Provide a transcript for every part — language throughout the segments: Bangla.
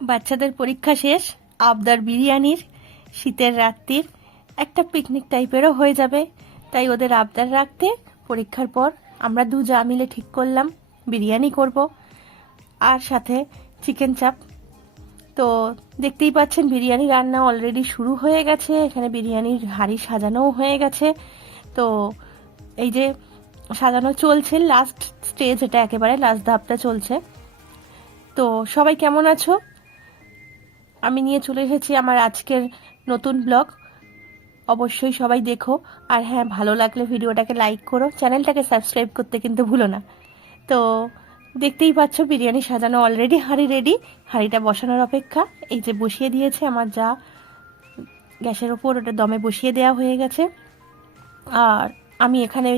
বাচ্চাদের পরীক্ষা শেষ, আবদার বিরিয়ানির, শীতের রাত্রির একটা পিকনিক টাইপেরও হয়ে যাবে। তাই ওদের আবদার রাখতে পরীক্ষার পর আমরা দু যা মিলে ঠিক করলাম বিরিয়ানি করব, আর সাথে চিকেন চাপ। তো দেখতেই পাচ্ছেন বিরিয়ানি রান্না অলরেডি শুরু হয়ে গেছে, এখানে বিরিয়ানির হাঁড়ি সাজানোও হয়ে গেছে। তো এই যে সাজানো চলছে, লাস্ট স্টেজ, এটা একেবারে লাস্ট ধাপটা চলছে। তো সবাই কেমন আছো? আমি নিয়ে চলে এসেছি আমার আজকের নতুন ব্লগ। অবশ্যই সবাই দেখো, আর হ্যাঁ, ভালো লাগলে ভিডিওটাকে লাইক করো, চ্যানেলটাকে সাবস্ক্রাইব করতে কিন্তু ভুলো না। তো দেখতেই পাচ্ছ বিরিয়ানি সাজানো অলরেডি, হাঁড়ি রেডি, হাঁড়িটা বসানোর অপেক্ষা। এই যে বসিয়ে দিয়েছে আমার যা গ্যাসের ওপর, ওটা দমে বসিয়ে দেওয়া হয়ে গেছে। আর আমি এখানে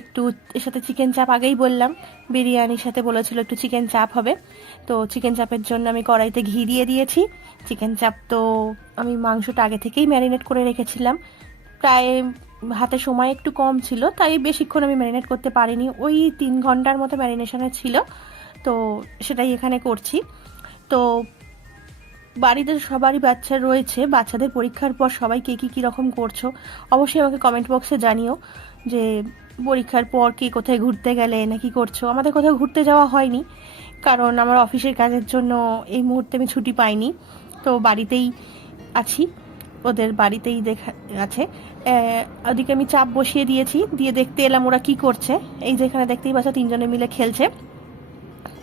একটু এর সাথে চিকেন চাপ, আগেই বললাম বিরিয়ানির সাথে বলেছিল একটু চিকেন চাপ হবে, তো চিকেন চাপের জন্য আমি কড়াইতে ঘি দিয়ে দিয়েছি। চিকেন চাপ তো আমি মাংসটা আগে থেকেই ম্যারিনেট করে রেখেছিলাম, প্রায় হাতে সময় একটু কম ছিল তাই বেশিক্ষণ আমি ম্যারিনেট করতে পারিনি, ওই 3 ঘন্টার মতো ম্যারিনেশনে ছিল। তো সেটাই এখানে করছি। তো বাড়িতে সবারই বাচ্চা রয়েছে, বাচ্চাদের পরীক্ষার পর সবাই কে কী কীরকম করছো অবশ্যই আমাকে কমেন্ট বক্সে জানিও, যে পরীক্ষার পর কে কোথায় ঘুরতে গেলে না কি করছো। আমাদের কোথাও ঘুরতে যাওয়া হয়নি, কারণ আমার অফিসের কাজের জন্য এই মুহূর্তে আমি ছুটি পাইনি, তো বাড়িতেই আছি, ওদের বাড়িতেই দেখা আছে। ওদিকে আমি চাপ বসিয়ে দিয়েছি, দিয়ে দেখতে এলাম ওরা কি করছে। এই যে এখানে দেখতেই পাচ্ছ 3জনে মিলে খেলছে।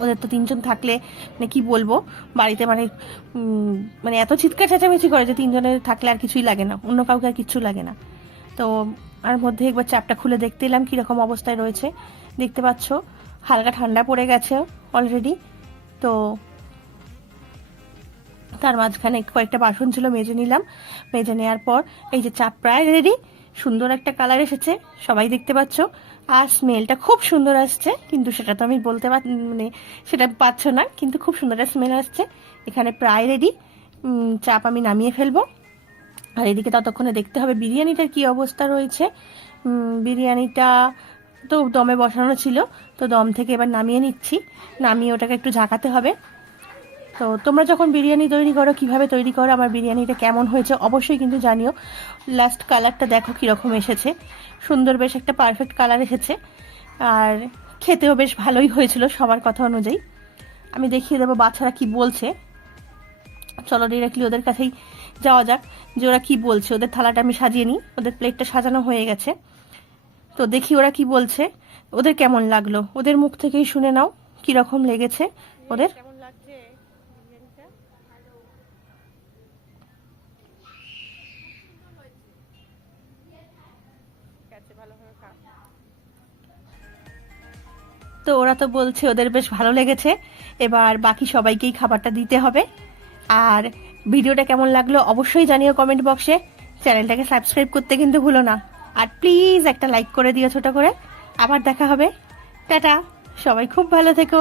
ওদের তো 3জন থাকলে মানে কি বলবো, বাড়িতে মানে মানে এত চিৎকার চেঁচামেচি করে যে 3জনের থাকলে আর কিছুই লাগে না, অন্য কাউকে আর কিচ্ছু লাগে না। তো আর মধ্যে একবার চাপটা খুলে দেখতে এলাম কীরকম অবস্থায় রয়েছে। দেখতে পাচ্ছ হালকা ঠান্ডা পড়ে গেছে অলরেডি। তো তার মাঝখানে কয়েকটা বাসন ছিল, মেজে নিলাম। মেজে নেওয়ার পর এই যে চাপ প্রায় রেডি, সুন্দর একটা কালার এসেছে, সবাই দেখতে পাচ্ছ। আর স্মেলটা খুব সুন্দর আসছে, কিন্তু সেটা তো আমি বলতে মানে সেটা পাচ্ছ না, কিন্তু খুব সুন্দর একটা স্মেল আসছে। এখানে প্রায় রেডি, চাপ আমি নামিয়ে ফেলবো। আর এদিকে ততক্ষণে দেখতে হবে বিরিয়ানিটার কি অবস্থা রয়েছে। বিরিয়ানিটা তো দমে বসানো ছিল, তো দম থেকে এবার নামিয়ে নিচ্ছি, নামিয়ে ওটাকে একটু ঝাঁকাতে হবে। তো তোমরা যখন বিরিয়ানি তৈরি করো কিভাবে তৈরি করো, আমার বিরিয়ানিটা কেমন হয়েছে অবশ্যই কিন্তু জানিও। লাস্ট কালারটা দেখো কীরকম এসেছে, সুন্দর বেশ একটা পারফেক্ট কালার এসেছে, আর খেতেও বেশ ভালোই হয়েছিল সবার কথা অনুযায়ী। আমি দেখিয়ে দেবো বাচ্চারা কি বলছে। চলো ডিরেক্টলি ওদের কাছেই যাওয়া যাক, যে ওরা কি বলছে। ওদের থালাটা আমি সাজিয়ে নিই, ওদের প্লেটটা সাজানো হয়ে গেছে। তো দেখি ওরা কি বলছে, ওদের কেমন লাগলো, ওদের মুখ থেকেই শুনে নাও কীরকম লেগেছে ওদের। তো ওরা তো বলছে ওদের বেশ ভালো লেগেছে, এবার বাকি সবাইকেই খাবারটা দিতে হবে। আর ভিডিওটা কেমন লাগলো অবশ্যই জানিও কমেন্ট বক্সে, চ্যানেলটাকে সাবস্ক্রাইব করতে কিন্তু ভুলো না, আর প্লিজ একটা লাইক করে দিও ছোট করে। আবার দেখা হবে, টাটা, সবাই খুব ভালো থেকো।